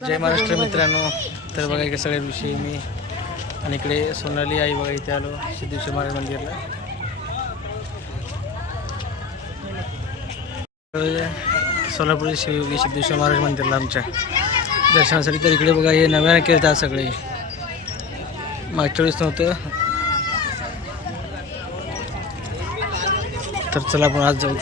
जय महाराष्ट्र मित्रांनो. तर बघा इकडे सगळ्या ऋषी मी आणि इकडे सोनाली आई बघा इथे आलो सिद्धेश्वर महाराज मंदिरला. सोलापूर शिवयोगी सिद्धेश्वर महाराज मंदिरला आमच्या दर्शनासाठी. तर इकडे बघा हे नव्याने केलं सगळे. मागच्या वेळेस नव्हतं. तर चला आपण आज जाऊ.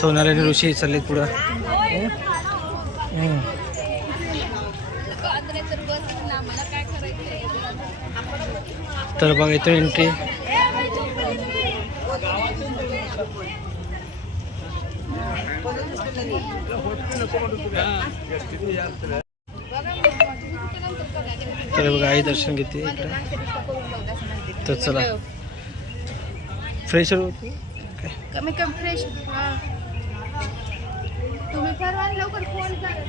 सोनाली आणि ऋषी चालले पुढं. तर बघा इथं एंट्री तर बघा आई दर्शन घेते इकडे. तर चला. फ्रेश होती कमी कमी फ्रेश तुम्ही परवा लवकर फोन करा.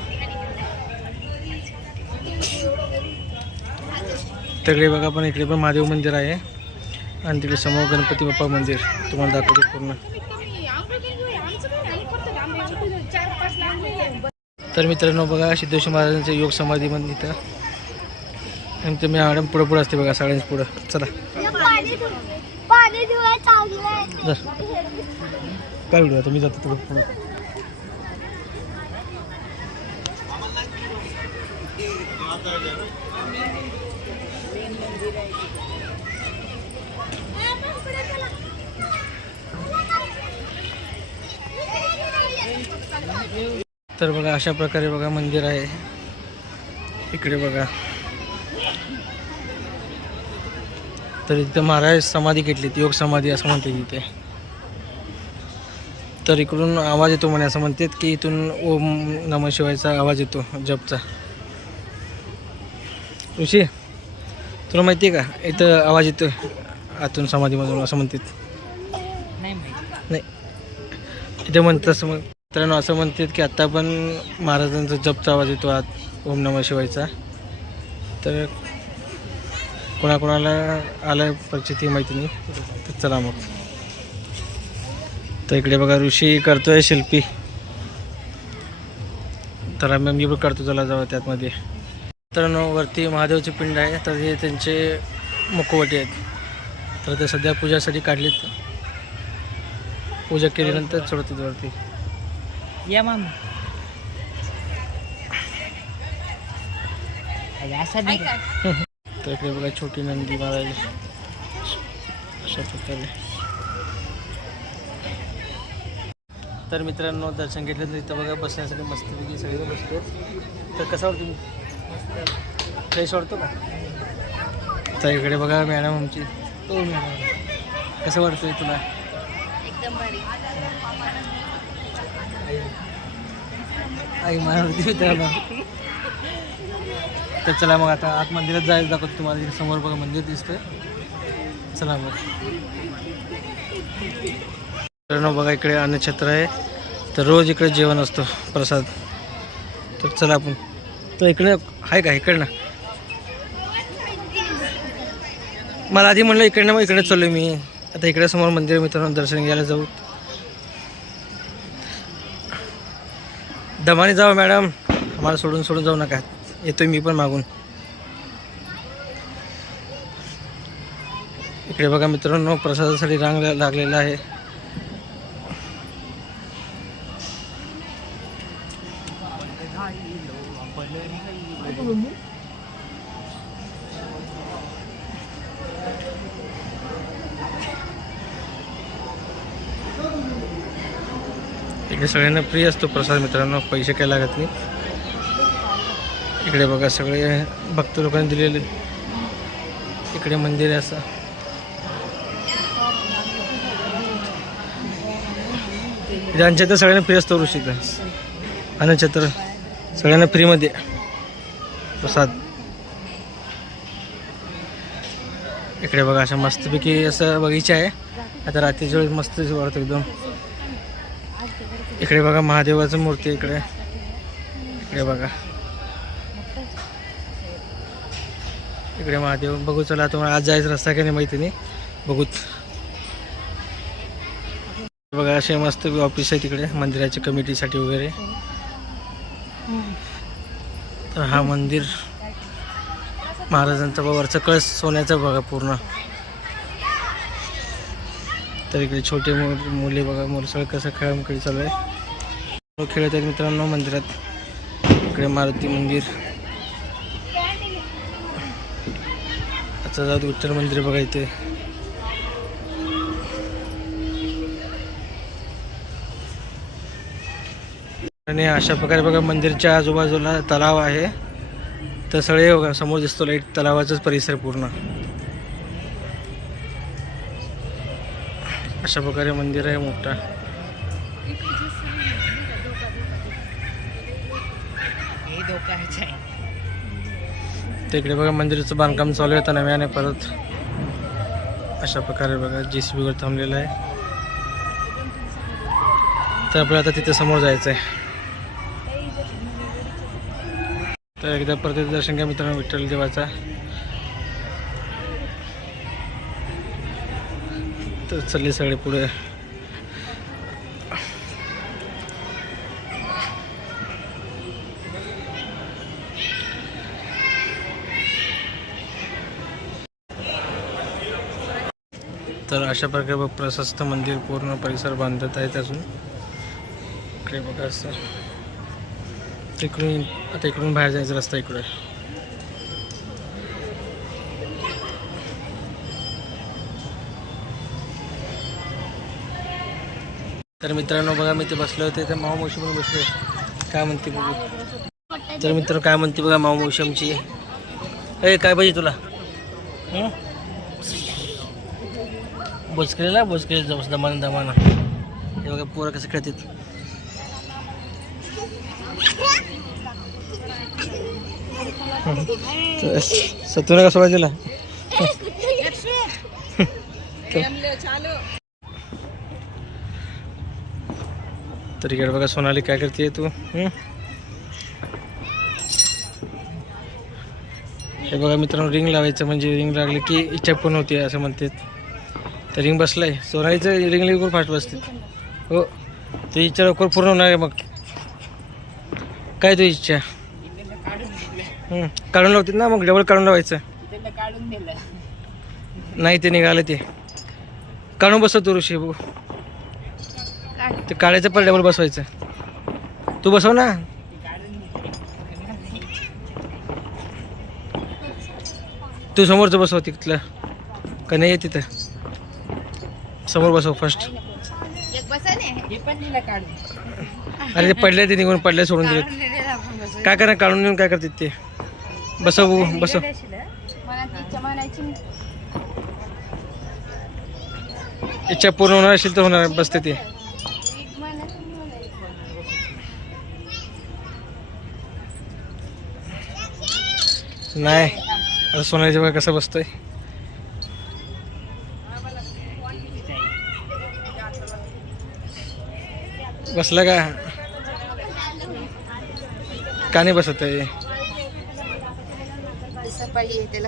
तिकडे बघा पण इकडे पण महादेव मंदिर आहे. आणि तिकडे समोर गणपती बाप्पा मंदिर. तुम्हाला दाखवतो पूर्ण. तर मित्रांनो बघा सिद्धेश्वर महाराजांचं योग समाधी मंदिर इथं. आणि तुम्ही मॅडम पुढं पुढं असते बघा सगळ्यांच पुढं. चला. जर काय व्हिडिओ? तुम्ही जातो जातो पुढं पुढं. तर बघा अशा प्रकारे बघा मंदिर आहे. इकडे बघा. तर इथे महाराज समाधी घेतली योग समाधी असं म्हणते तिथे तर इकडून आवाज येतो म्हणे असं म्हणतात की इथून ओम नम शिवायचा आवाज येतो जपचा. ऋषी? तुला माहिती आहे का? इथं आवाज येतो आतून समाधीमधून असं म्हणतात. नाही इथे म्हणतात असं म्हण मित्रांनो असं म्हणतात की आत्ता पण महाराजांचा जपचा आवाज येतो आत. ओम नम शिवायचा. तर कोणाकोणाला आलं परिस्थिती माहिती नाही. तर चला मग. तर इकडे बघा ऋषी करतोय शिल्पी. तर आम्ही मी पण करतो चला जाऊ त्यातमध्ये. तर वरती महादेवचे पिंड आहे. तर हे त्यांचे मुखवटे आहेत. तर ते सध्या पूजासाठी काढलेत. पूजा केल्यानंतर सोडतात वरती. या माम. तर इकडे बघा छोटी नंदी महाराज अशा प्रकारे. तर मित्रांनो दर्शन घेतलं तर इथं बघा बसण्यासाठी मस्तपैकी सगळे बसले तर कसा तुम्ही? फ्रेश वाटतो का? तर इकडे बघा मॅडम आमची. हो मॅडम. कसं वाटतंय तुला? एकदम भारी. आई मायावरती मित्रांनो तर चला मग आता आत मंदिरात जायला दाखवतो तुम्हाला. इथे समोर बघा मंदिर दिसतंय. चला मग. मित्रांनो बघा इकडे अन्नछत्र आहे. तर रोज इकडे जेवण असतो प्रसाद. तर चला आपण. तर इकडं आहे का? इकडनं मला आधी म्हणलं इकडनं मग इकडे चाललो मी. आता इकडे समोर मंदिर मित्रांनो दर्शन घ्यायला जाऊ. दमाने जाऊ मॅडम. आम्हाला सोडून सोडून जाऊ नका. येतोय मी पण मागून. इकडे बघा मित्रांनो प्रसादासाठी रांग लागलेला आहे. इकडे सगळ्यांना फ्री असतो प्रसाद मित्रांनो पैसे काही लागत नाही. इकडे बघा सगळे भक्त लोकांनी दिलेले. इकडे मंदिर आहे असं. इथे अन्नछत्र सगळ्यांना फ्री असतो ऋषीचं. अन्नछत्र सगळ्यांना फ्रीमध्ये प्रसाद. इकडे बघा असं मस्तपैकी असं बगीचा आहे. आता रात्रीच्या वेळेस मस्त वाढतो एकदम. इकडे बघा महादेवाचं मूर्ती आहे इकडे. इकडे बघा. इकडे महादेव बघू चला तुम्हाला आज जायचं रस्ता काय नाही माहिती नाही. बघूत बघा असे मस्त ऑफिस आहे तिकडे मंदिराच्या कमिटीसाठी वगैरे. तर हा मंदिर महाराजांचा बघा वरचा कळस सोन्याचा बघा पूर्ण. तर इकडे छोटे मु- मुले बघा मुरसळ कसं खेळामकडे चालू आहे. खेळत आहेत मित्रांनो मंदिरात. इकडे मारुती मंदिर. आता जाऊ विठ्ठल मंदिर बघा इथे. आणि अशा प्रकारे बघा मंदिरच्या आजूबाजूला तलाव आहे. तर सगळे बघा समोर दिसतो लाइट तलावाचाच परिसर पूर्ण. अशा प्रकारे मंदिर आहे मोठा. तर इकडे बघा मंदिराचं बांधकाम चालू आहे आता नव्याने परत. अशा प्रकारे बघा जे सी बीवर थांबलेलं आहे. तर आपल्याला आता तिथे समोर जायचं आहे तर एकदा परत दर्शन घ्या मित्रांनो विठ्ठल देवाचा. तर चालले सगळे पुढे. तर अशा प्रकारे बघ प्रशस्त मंदिर पूर्ण परिसर बांधत आहेत अजून. इकडे बघा असं. इकडून आता इकडून बाहेर जायचा रस्ता इकडे. तर मित्रांनो बघा मी ते बसलो होते तर माऊ म्हणून पण बसले. काय म्हणते बघू. तर मित्र काय म्हणते बघा माऊ मावशी आमची. ए काय पाहिजे तुला? बसकेला बोचकेला जाऊस दमान दमाना. हे बघा पोरं कसं खेळतात. सत्तू नका सोळा दिला तर इकडे बघा सोनाली काय करते तू? हे? बघा मित्रांनो रिंग लावायचं म्हणजे रिंग लागली की इच्छा पूर्ण होते असं म्हणतात. तर रिंग बसलाय. सोनालीचं रिंग लवकर फास्ट बसते. हो. तुझी इच्छा लवकर पूर्ण होणार आहे मग. काय तुझी इच्छा? काढून लावतात ना मग डबल काढून लावायचं. तिथलं काढून दिलं. नाही ते निघालं ते. काढून बसव तू ऋषी बघू ते काढायचं पण डबल बसवायचं. तू बसव ना. तू समोरचं बसव तिथलं. का नाही तिथं? समोर बसव फर्स्ट हे अरे ते पडले ते निघून पडले सोडून दिले. काय करा काढून काय करतात ते? बसव बसव. इच्छा पूर्ण होणार असेल तर होणार बसते ते. नाही आता सोन्याच्या बघा कसं बसतोय. बसला का? का नाही बसत आहे? पाहिजे त्याला.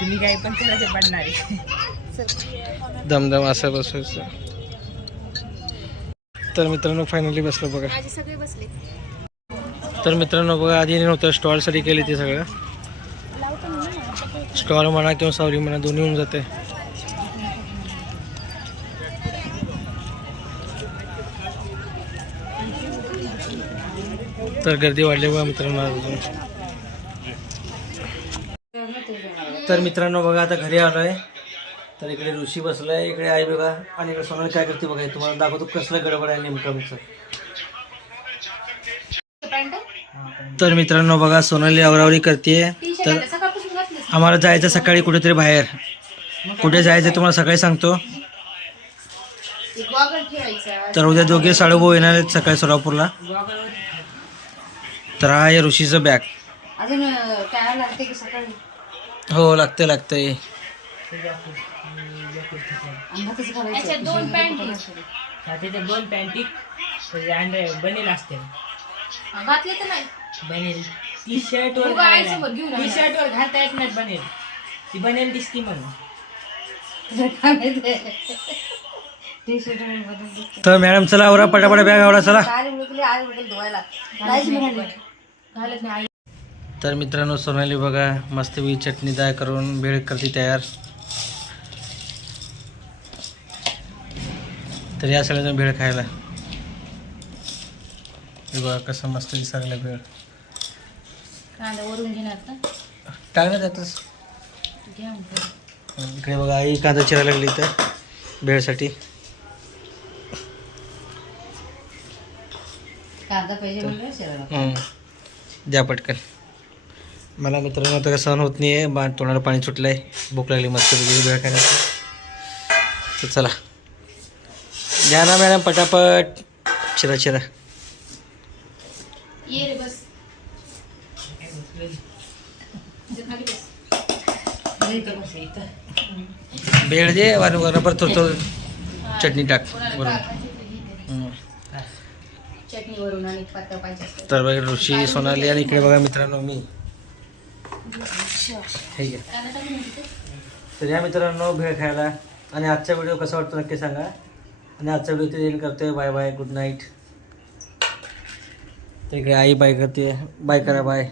तुम्ही काय पण त्याला पडणार आहे. दमदम असं बसवायचं तर मित्रांनो फायनली बसलो बघा. माझे सगळे बसले. तर मित्रांनो बघा आधी नव्हतं स्टॉलसाठी केली ते सगळं. स्टॉल म्हणा किंवा सावली म्हणा दोन्ही होऊन जाते. तर गर्दी वाढली बघा मित्रांनो तर मित्रांनो बघा आता घरी आलो आहे तर इकडे ऋषी बसलाय इकडे आई बघा. आणि इकडे सोनाली काय करते बघा तुम्हाला दाखवतो कसलं गडबड आहे नेमकं आमचं. तर मित्रांनो बघा सोनाली आवरावरी करते. तर आम्हाला जायचं सकाळी कुठेतरी बाहेर. कुठे जायचं तुम्हाला सकाळी सांगतो. तर उद्या दोघे साडूभाऊ येणार आहेत सकाळी सोलापूरला. तर हा आहे ऋषीचं बॅग अजून काय लागते की सकाळी? हो लागतंय लागतंय. याच्यात दोन पॅन्ट त्याच्या दोन पॅन्टी अंडे बनेल असते. घातले तर नाही. बनेल. टी शर्ट वर उगा आईसोबत घेऊन टी शर्ट वर घालता येत नाही बनेल. ती बनेल दिसती म्हणून. टी शर्ट आणि बदल दिसते. तर मॅडम चला आवरा पटापटा बॅग आवडा चला. उडकले आज धुवायला. घालत नाही. आई तर मित्रांनो सोनाली बघा मस्तपैकी चटणी डाळ करून भेळ करते तयार. तर या सगळ्याजण भेळ खायला. हे बघा कसं मस्त दिसायला भेळ. कांदा वरून घेणार टाकण्यात. इकडे बघा आई कांदा चिरायला लागली इथं भेळसाठी. कांदा पाहिजे. द्या पटकन. मला मित्रांनो आता सहन होत नाही आहे बा तोंडाला पाणी सुटलं आहे भूक लागली मस्त भेळ खाण्याची तर चला. द्या ना मॅडम पटापट. चिरा चिरा. भेळ दे आणि बरोबर थोडं थोडं चटणी टाक बरोबर टाकायची तर घे ते. हं. पातळ पाहिजे. तर बघा ऋषी सोनाली आणि इकडे बघा मित्रांनो मी. हे दे तिथं. तर या मित्रांनो भेळ खायला आणि आजचा व्हिडिओ कसा वाटतो नक्की सांगा आणि आजचा व्हिडिओ एंड करतोय बाय बाय गुड नाईट तर इकडे आई बाय करते बाय करा बाय